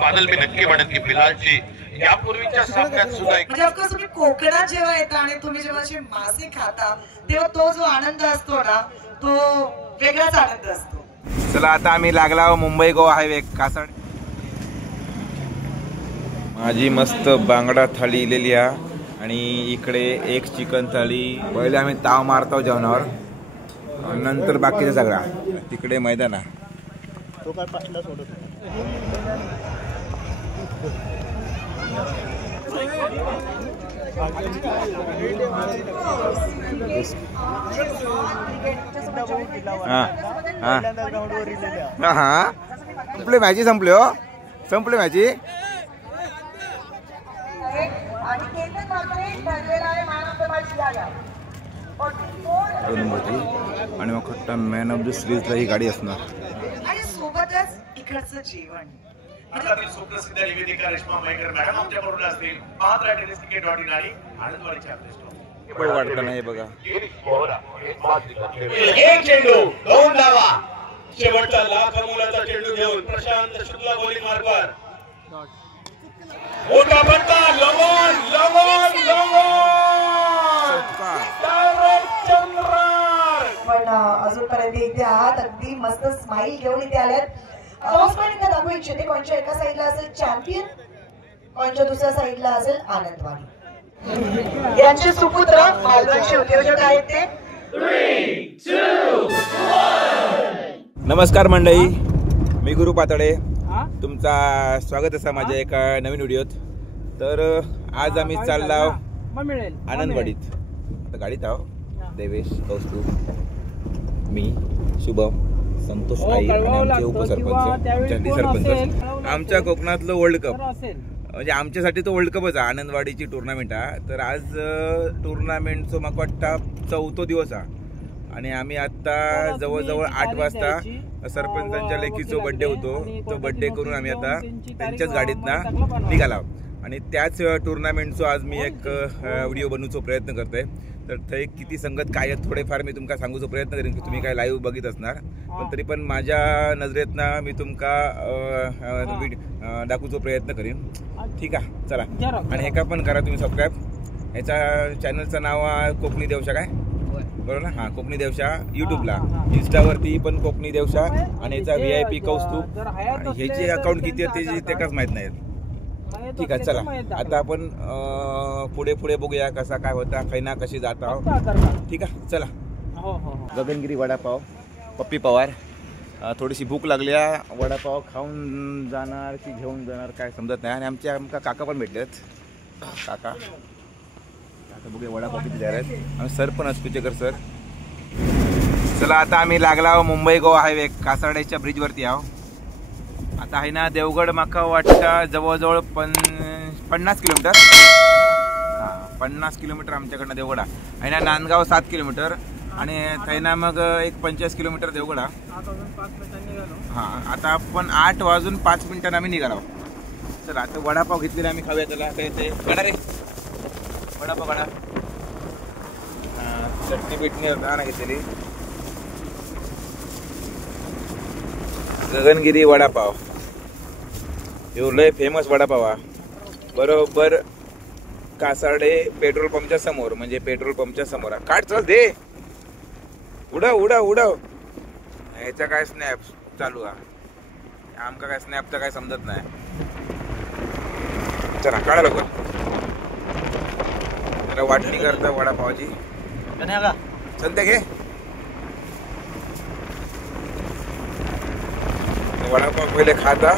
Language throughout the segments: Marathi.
बादल मी नक्की म्हणेन की बिलालची यापूर्वीच्या सामन्यात सुद्धा म्हणजे ऑफकोर्स तुम्ही कोकणात जेव्हा येता आणि तुम्ही जेव्हा असे मासे खाता तेव्हा तो जो आनंद असतो ना तो वेगळाच आनंद असतो. चला आता आम्ही लागला मुंबई गोवा हायवे कासाड. माझी मस्त बांगडा थाळी इलेली आहे आणि इकडे एक चिकन थाळी. पहिले आम्ही ताव मारतो जेवणावर नंतर बाकीचा सगळा. तिकडे मैदान आहे तो काय पाचला सोडत. संपले मॅची संपले हो संपले मॅची. आणि मग खट्टा मॅन ऑफ द सिरीजला ही गाडी असणार आणि सोबतच इकडचं जेवण. सुप्रसिद्ध निवेदिका रेश्मा मयकर मॅडम आमच्या बरोबर असतील. पात्र टेनिस क्रिकेट डॉट इन आणि आनंदवाडीच्या वाढतं नाही बघा. एक चेंडू दोन धावा. शेवटचा लाख मोलाचा चेंडू घेऊन प्रशांत शुक्ला बॉलिंग मार्गावर मोठा फटका. लवण लवण पण अजूनपर्यंत इथे आहात अगदी मस्त स्माइल घेऊन इथे आल्यात. पाऊस पण इथे दाखवू इच्छिते कोणच्या एका साईडला असेल चॅम्पियन कोणच्या दुसऱ्या साईडला असेल आनंदवाडी. यांचे सुपुत्र मालवणचे उद्योजक आहेत ते. 3, 2, 1. नमस्कार मंडळी, मी गुरु पातळे. तुमचा स्वागत आहे माझ्या एका नवीन व्हिडिओत. तर आज आम्ही चाललो आनंदवाडीत. आता गाडीत आहो देवेश, कौस्तुभ, मी, शुभम, संतोष आई आणि आमचे उपसरपंच, जंटी सरपंच. आमच्या कोकणातलं वर्ल्ड कप म्हणजे आमच्यासाठी तो वर्ल्ड कपच आहे. आनंदवाडीची टुर्नामेंट आहे. तर आज टुर्नामेंटचं म्हाका वाटता 4थो दिवस आहे आणि आम्ही आता जवळजवळ 8 वाजता सरपंचांच्या लेकीचा बर्थडे होतो. तो बर्थडे करून आम्ही आता त्यांच्याच गाडीतनं निघाला आणि त्याच टुर्नामेंटचा आज मी एक व्हिडिओ बनवूचो प्रयत्न करतोय. तर थंय किती संगत काय थोडेफार मी तुमका सांगूचो प्रयत्न करेन की तुम्ही काय लाईव्ह बघित असणार. पण तरी पण माझ्या नजरेतनं मी तुमका दाखवूचो प्रयत्न करीन. ठीक आहे चला. आणि हे का पण करा तुम्ही सबस्क्राईब. ह्याच्या चॅनलचं नाव आहे कोकणी देवशा काय बरोबर ना. हां कोकणी देवशा यूट्यूबला. इंस्टावरती पण कोकणी देवशा आणि याचा VIP कौस्तुभ. आणि ह्याचे अकाउंट किती आहेत त्याची त्याकाच माहीत नाहीत. ठीक आहे चला आता आपण पुढे पुढे बघूया कसा काय होता खैना कशी जात आहोत. ठीक आहे चला. गगनगिरी वडापाव पप्पी पवार. थोडीशी भूक लागली आहे. वडापाव खाऊन जाणार की घेऊन जाणार काय समजत नाही. आणि आमका काका पण भेटलेत. काका आता बघूया वडापाव किती तयार आहेत. आणि सर पण असकुचेकर सर. चला आता आम्ही लागला मुंबई गोवा हायवे कासाड्याच्या ब्रिजवरती आहो. आता आहे ना देवगड माका वाटतं जवळजवळ 50 किलोमीटर. हां 50 किलोमीटर आमच्याकडनं देवगड आहे ना. नांदगाव 7 किलोमीटर आणि थैना मग एक 45 किलोमीटर देवगड. हां आता आपण 8 वाजून 5 मिनिटांनी आम्ही निघालो. चला आता वडापाव घेतलेला आम्ही खाऊया. त्याला आता येते गडा रे वडापाव गडा. चटणी बिटणी ना घेतलेली. गगनगिरी वडापाव ह्यो लय फेमस वडापाव हा. बरोबर कासाडे पेट्रोल पंपच्या समोर म्हणजे पेट्रोल पंपच्या समोर. काढ चल दे उडव उडव उडव. ह्याचा काय स्नॅप चालू आहे. आमका काय स्नॅपचा काय समजत नाही. चला काढा लवकर. जरा वाटणी करता वडापावाची. संत्या घे. वडापाव पहिले खाता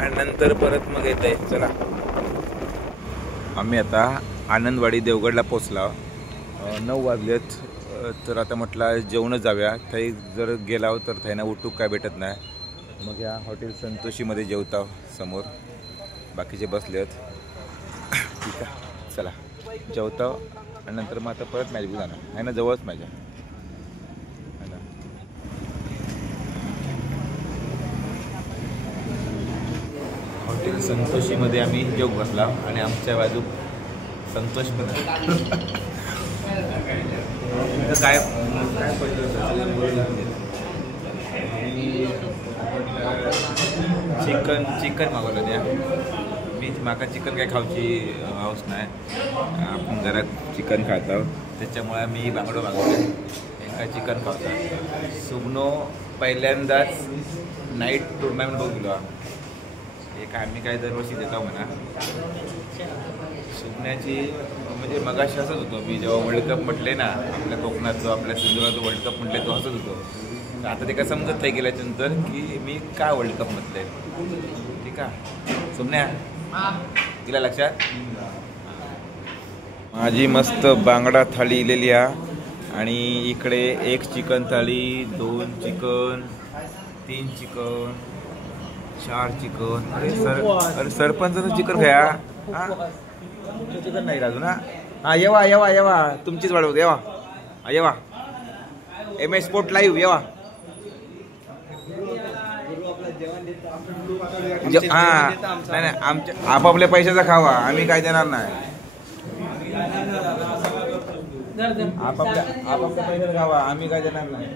आणि नंतर परत मग येत आहे. चला आम्ही आता आनंदवाडी देवगडला पोचला. 9 वाजलेत. तर आता म्हटलं जेवणच जाऊया. थंय जर गेला तर थैना उठूक काय भेटत नाही. मग या हॉटेल संतोषीमध्ये जेवता समोर. बाकीचे बसलेत. ठीक आहे चला जेवता आणि नंतर मग आता परत मॅच बघू जाणार आहे ना. जवळच मॅच आहे. हॉटेल संतोषीमध्ये आम्ही जेवू बसला आणि आमच्या बाजू संतोष पण काय चिकन मागवलं द्या. माका चिकन काय खाऊची हाऊस नाही. आपण घरात चिकन खातो त्याच्यामुळे मी बांगडो मागवलं. एका चिकन खावता. सुगनो पहिल्यांदाच नाईट टुर्नामेंट बघलो. एक आम्ही काय दरवर्षी देतो म्हणा. सुगण्याची म्हणजे मगाशी हसत होतो मी जेव्हा वर्ल्ड कप म्हटले ना आपल्या कोकणात जो आपल्या सिंधुदुर्गात वर्ल्ड कप म्हटले तो हसत होतो. आता ते काय समजत नाही गेल्याच्यानंतर की मी का वर्ल्ड कप म्हटले. ठीक आहे सुमन्या तिला लक्षात. माझी मस्त बांगडा थाळी इलेली आहे आणि इकडे 1 चिकन थाळी, 2 चिकन, 3 चिकन, 4 चिकन. अरे सरपंचाचं चिकन खाया. हा चिकन नाही राजू ना. हा येवा तुमचीच वाढवतो. येवा MS स्पोर्ट लाईव्ह येवा. हा नाही आमच्या आपापल्या पैशाचा खावा. आम्ही काय देणार नाही. आपापल्या पैशाचा खावा. आम्ही काय देणार नाही.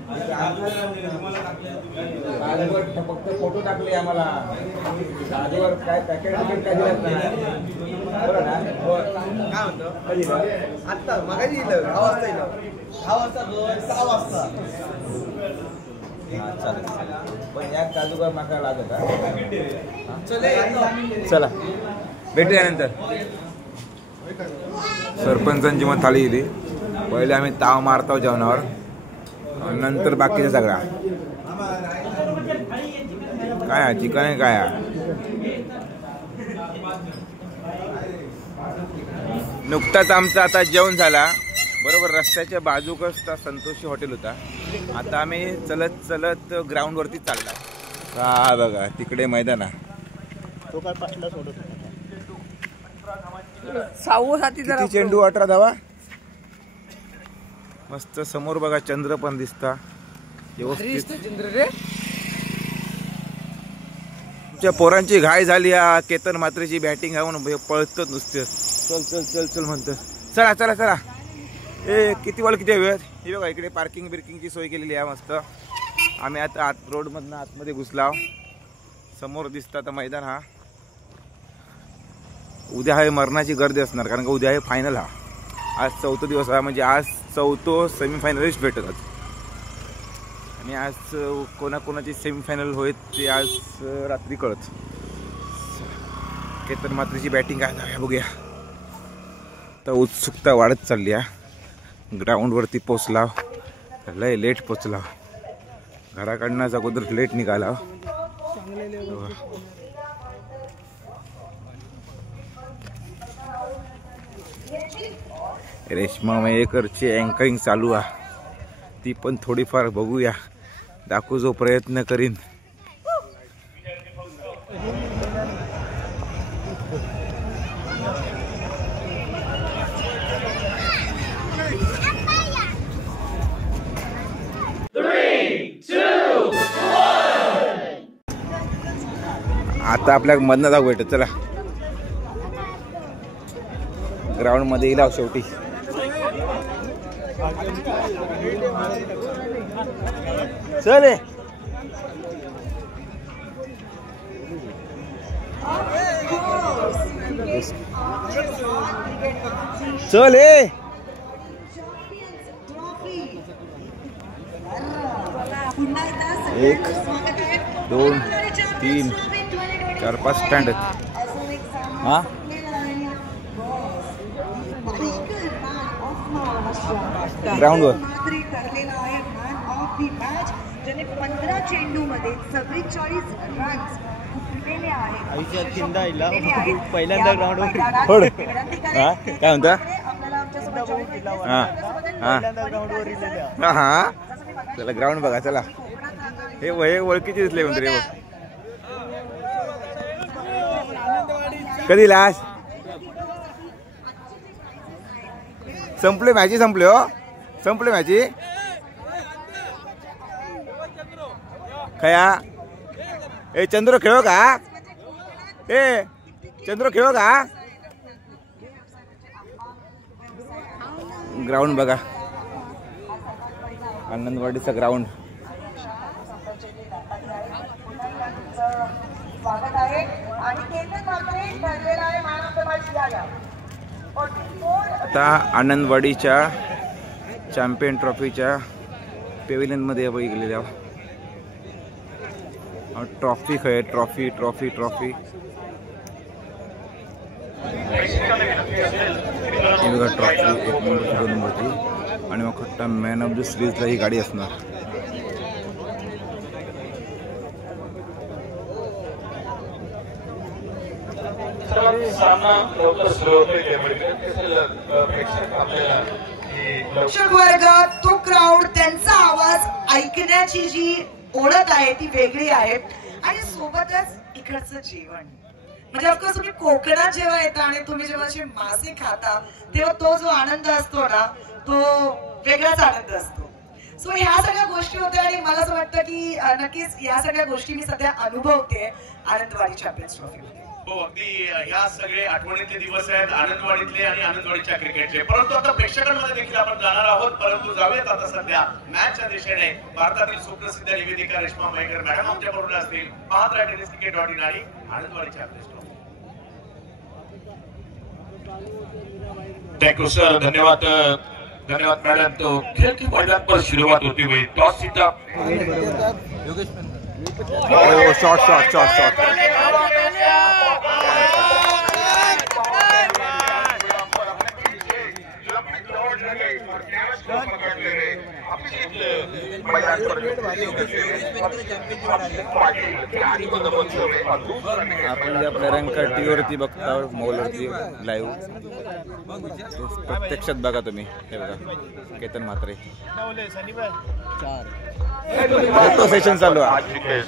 फक्त फोटो टाकले आम्हाला. साधीवर काय पॅकेट काय दिलं नाही. बरं ना. काय म्हणतो कधी आत्ता मगाशी 6 वाजता पण यात काजूगर माका लागत. चला भेटूया नंतर. सरपंचांची मग थाळी दिली. पहिले आम्ही ताव मारतो जेवणावर नंतर बाकीचा सगळा. काय चिकन आहे काय. नुकताच आमचं आता जेवण झाला. बरोबर रस्त्याच्या बाजूकच संतोषी हॉटेल होता. आता आम्ही चलत ग्राउंडवरती चालला. हा बघा तिकडे मैदान आहे. तो काय पाठला सोडत किती चेंडू 18 धावा. मस्त समोर बघा चंद्र पण दिसता व्यवस्थित. चंद्र रे तुमच्या पोरांची घाई झाली. केतन मात्रेची बॅटिंग आहे म्हणून पळतात नुसते. चल म्हणतात. चला किती वेळ. हे बघा इकडे पार्किंगची सोय केलेली आहे मस्त. आम्ही आता रोडमधनं आतमध्ये घुसलाव. समोर दिसतं आता मैदान. हा उद्या आहे मरणाची गर्दी असणार कारण का उद्या आहे फायनल. आज 4था दिवस आहे म्हणजे आज 4थं सेमीफायनलिस्ट भेटतात. आणि आज कोणाकोणाची सेमीफायनल होईल ते आज रात्री कळत. केतन मात्रेची बॅटिंग आहे बघूया. तर उत्सुकता वाढत चालली आहे. ग्राउंडवरती पोचला. लय लेट पोचला. घराकडनंच अगोदर लेट निघाला. रेश्मा मयेकरची अँकरिंग चालू आहे. ती पण थोडीफार बघूया. दाखवू जो प्रयत्न करीन. आता आपल्या मधनं जाऊ भेटत. चला ग्राउंड मध्ये येईल शेवटी. चल चल 1 2 3 4 5 स्टँड हा. ग्राउंडवर 15 चेंडूमध्ये 44 रन्स दिलेले आहेत. पहिल्यांदा ग्राउंडवर काय म्हणता. हा चला ग्राउंड बघा. चला हे ओळखीचे दिसले म्हणते रे. कधी लास्ट संपले मॅची. संपले मॅची. खया चंद्र खेळो का. चंद्र खेळो का. ग्राउंड बघा. आनंदवाडीचा ग्राउंड. आता आनंदवाडीच्या चॅम्पियन ट्रॉफीच्या पेव्हिलियन मध्ये गेलेल्या ट्रॉफी खय ट्रॉफी ट्रॉफी ट्रॉफी बघा ट्रॉफी 1 नंबरची 2 नंबरची आणि मग खट्टा मॅन ऑफ द सिरीजला ही गाडी असणार. प्रेक्षक वर्ग तो क्राऊड त्यांचा आवाज ऐकण्याची जी ओळख आहे ती वेगळी आहे आणि सोबतच इकडचं जेवण म्हणजे ऑफकोर्स तुम्ही कोकणात जेव्हा येता आणि तुम्ही जेव्हा असे मासे खाता तेव्हा तो जो आनंद असतो ना तो वेगळाच आनंद असतो. सो ह्या सगळ्या गोष्टी होत्या आणि मला असं वाटतं की नक्कीच या सगळ्या गोष्टी मी सध्या अनुभवते आनंदवाडी चॅम्पियन्स ट्रॉफीमध्ये. हो अगदी ह्या सगळे आठवणीतले दिवस आहेत आनंदवाडीतले आणि आनंदवाडीच्या क्रिकेटचे. परंतु आता प्रेक्षकांमध्ये देखील आपण जाणार आहोत. परंतु जाऊयात आता सध्या मॅचच्या दिशेने. भारतातील सुप्रसिद्ध निवेदिका रेश्मा मयेकर मॅडम आमच्या बरोबर असतील. पाहत राहा tenniscricket.in आणि Anandwadi champions trophy. Thank you sir. धन्यवाद धन्यवाद मैडम. तो खेल की मैदान पर शुरुआत होती हुई टॉस जीता शॉट शॉट शॉट शॉट आपण ज्या प्लेयरांका टीव्हीवरती बघता मोबाईलवरती लाईव्ह प्रत्यक्षात बघा तुम्ही. हे बघा केतन म्हात्रे फोटो सेशन चालू आहे.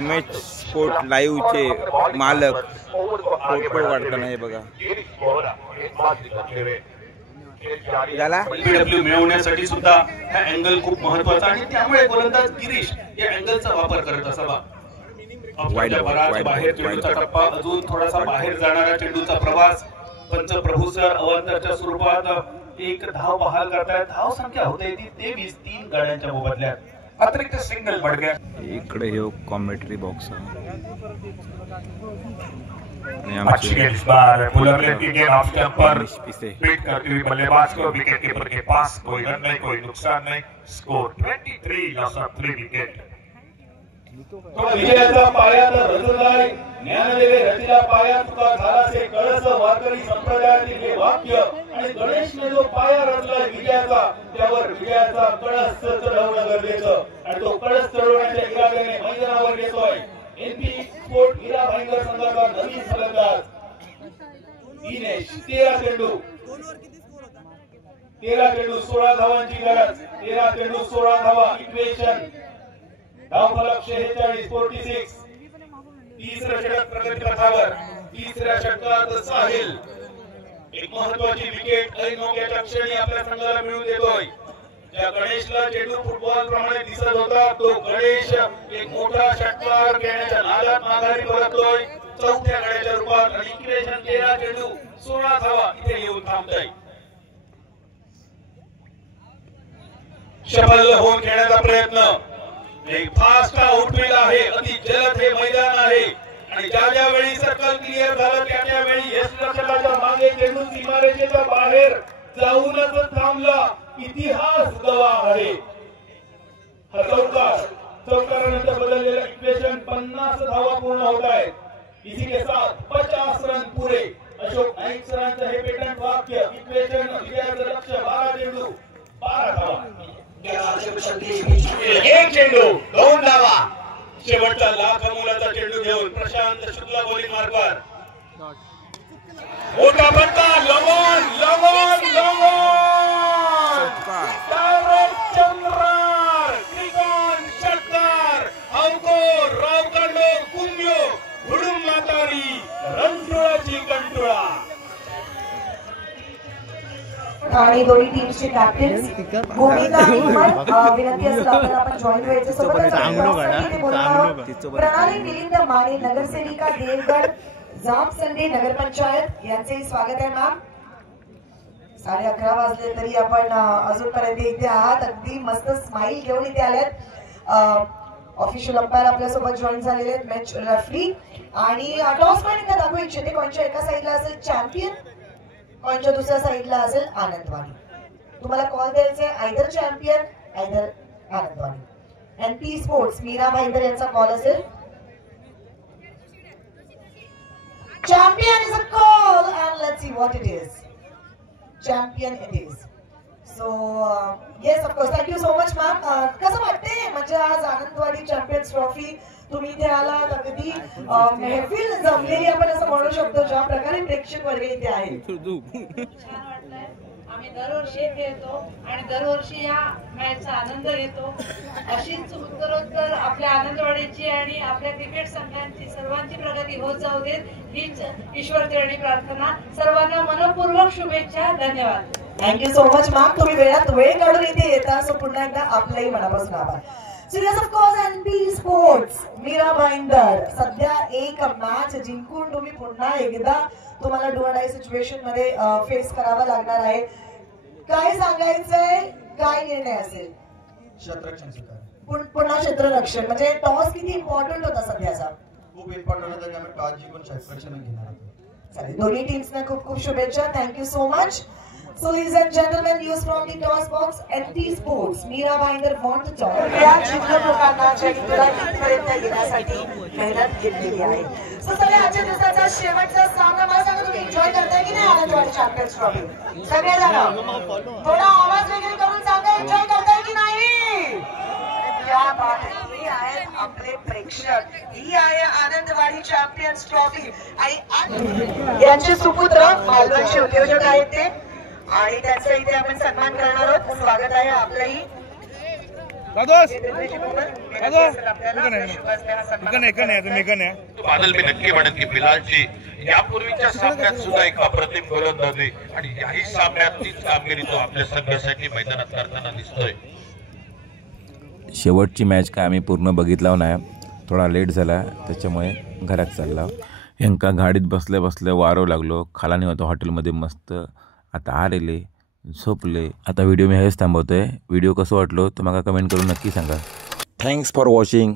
MH स्पोर्ट लाईव्हचे मालक फोटो काढताना हे बघा. झाला पीडब्ल्यू मिळवण्यासाठी सुद्धा हा अँगल खूप महत्त्वाचा आणि त्यामुळे गोलंदाज गिरीश या अँगलचा वापर करत असावा. बाहेर चेंडूचा टप्पा अजून थोडासा बाहेर जाणारा चेंडूचा प्रवास. पंच प्रभू सर अवांतरच्या स्वरूपात एक धाव बहाल करतायत. धाव संख्या होते ती 23 3 गाड्यांच्या मोबदल्यात. अतिरिक्त सिंगल बडग्या. इकडे हे कॉमेंट्री बॉक्स इस बार पुलर लेती गेंद ऑफ स्टंप पर पीट करती हुई बल्लेबाज को विकेट कीपर के पास. कोई रन नहीं कोई नुकसान नहीं. Score 23 loss of 3 wicket. विजयाचा पाया तर रचलाय ज्ञानदेवे रचिला पाया तुका झालासे कळस वारकरी संप्रदायातील हे वाक्य आणि गणेशने जो पाया रचलाय विजयाचा त्यावर विजयाचा कळस चढवणं गरजेचं आणि तो कळस चढवण्याच्या इराद्याने मैदानावर येतोय एनपी स्पोर्ट हिरा भाईंगर संघाचा नवीन फलंदाज दिनेश. 13 चेंडू 16 धावांची गरज. 13 चेंडू 16 धावा. इक्वेशन धावफलक 46 46. तिसरं षटक प्रगतीपथावर. तिसऱ्या षटकात साहिल एक महत्वाची विकेट ऐनोक्याच्या क्षणी आपल्या संघाला मिळवून देतोय. ज्या गणेशला चेंडू फुटबॉल प्रमाणे दिसत होता तो गणेश एक मोठा षटकार घेण्याच्या नादात माघारी परततोय चौथ्या गड्याच्या रूपात. आणि इक्वेशन 13 चेंडू 16 धावा इथे येऊन थांबतोय. शफल होऊन खेळण्याचा प्रयत्न. एक फास्ट आउटफील्ड आहे. अति जलद हे मैदान आहे आणि ज्या वेळी सर्कल क्लिअर झालं त्या वेळी यशलक्षकाच्या मागे चेंडू सीमारेषेच्या बाहेर जाऊनच थांबला. इतिहास गवाह आहे. हा चौकारानंतर बदललेला इक्वेशन 50 धावा पूर्ण होत आहेत. इसी के साथ 50 रन पुरे. अशोक नाईक सरांचं हे पेटंट वाक्य. इक्वेशन विजयाचं लक्ष्य 12 चेंडू 12 धावा. एक चेंडू 2 धावा. शेवटचा लाख मोलाचा चेंडू घेऊन प्रशांत शुक्ला बॉलिंग मार्गावर. मोठा फटका. लंबन लंबन लंबन चंद्रार त्रिकोण षटकार. अंकोर रावकांडो कुंभ्यो हुडुम मातारी रणजुळाची कंटुळा. आणि दोन्ही टीमचे कॅप्टन्स भूमिका आणि विनंती असेल आपल्याला आपण जॉईन व्हायचं. सोबतच प्रणाली मिलिंद माने नगरसेविका देवगड जाम संडे नगरपंचायत यांचे स्वागत आहे. मॅम 11:30 वाजले तरी आपण अजूनपर्यंत इथे आहात. अगदी मस्त स्माइल घेऊन इथे आल्यात. ऑफिशियल अंपायर आपल्यासोबत जॉईन झालेले आहेत, मॅच रेफरी. आणि टॉस पण एकदा दाखवू इच्छिते, कोणच्या एका साईडला असेल चॅम्पियन, कोणच्या दुसऱ्या साईडला असेल आनंदवाडी. तुम्हाला कॉल द्यायचा आहे either champion either Anandwadi. NP sports Mira Bhayandar यांचा कॉल असेल. Champion is a call and let's see what it is. Champion it is. So yes of course, thank you so much ma'am. कसं वाटतंय म्हणजे आज आनंदवाडी चॅम्पियन्स ट्रॉफी तुम्ही इथे आलात, अगदी महफिल जमलेली आपण असं म्हणू शकतो, ज्या प्रकारे प्रेक्षक वर्ग इथे आहेत. आम्ही दरवर्षी येथे येतो आणि दरवर्षी या मॅचचा आनंद घेतो. अशीच उत्तरोत्तर आपल्या आनंदवाडीची आणि आपल्या क्रिकेट संघांची सर्वांची प्रगती होत जाऊ देत, हीच ईश्वरचरणी प्रार्थना. सर्वांना मनपूर्वक शुभेच्छा. धन्यवाद. थँक्यू सो मच मॅम, तुम्ही वेळात वेळ काढून इथे येता, सो पुन्हा एकदा आपलंही मनापासून आभार. Serious of course NP sports Mira Bhayandar, सध्या एक मॅच जिंकून तुम्ही पुन्हा एकदा तुम्हाला डू ऑर डाय सिच्युएशन मध्ये फेस करावा लागणार आहे. काय सांगायचंय, काय निर्णय असेल? क्षेत्ररक्षण पुन्हा क्षेत्ररक्षण म्हणजे टॉस किती इम्पॉर्टंट होता सध्याचा? खूप इम्पॉर्टंट होता, आम्ही टॉस जिंकून क्षेत्ररक्षण घेणार आहोत. चालेल, दोन्ही टीम्सना खूप खूप शुभेच्छा. Thank you so much. So ladies and gentlemen, news from the toss box. NP Sports Mira Bhayandar want to talk. या जिल्हा लोकांना जगदुरा इथपर्यंत येण्यासाठी मेहनत घेतलेली आहे. सो सगळे आजच्या दिवसाचा शेवटचा सामना, मला सांगा तुम्ही एन्जॉय करताय की नाही आनंदवाडी चॅम्पियन्स ट्रॉफी? सगळेजण थोडा आवाज वगैरे करून सांगा, एन्जॉय करताय की नाही? क्या बात है. ही आहे आपले प्रेक्षक, ही आहे आनंदवाडी चॅम्पियन्स ट्रॉफी. आणि यांचे सुपुत्र मालवणचे उद्योजक आहेत ते, आणि त्यांचा इथे आपण सन्मान करणार आहोत. स्वागत आहे आपलंही. बादल मी नक्की म्हणेन की बिलालची यापूर्वीच्या सामन्यात सुद्धा एक अप्रतिम गोलंदाजी आणि याही सामन्यात तीच कामगिरी तो आपल्या संघासाठी मैदानात करताना दिसतोय. शेवटची मॅच काय आम्ही पूर्ण बघितला नाही, थोडा लेट झाला त्याच्यामुळे घरात चालला. यांका गाडीत बसल्या बसल्या वारव लागलो, खालाने होतो हॉटेलमध्ये मस्त. आता आलेले झोपले. आता व्हिडिओ मी हेच थांबवतोय. व्हिडिओ कसं वाटलो तर मला कमेंट करून नक्की सांगा. Thanks for watching.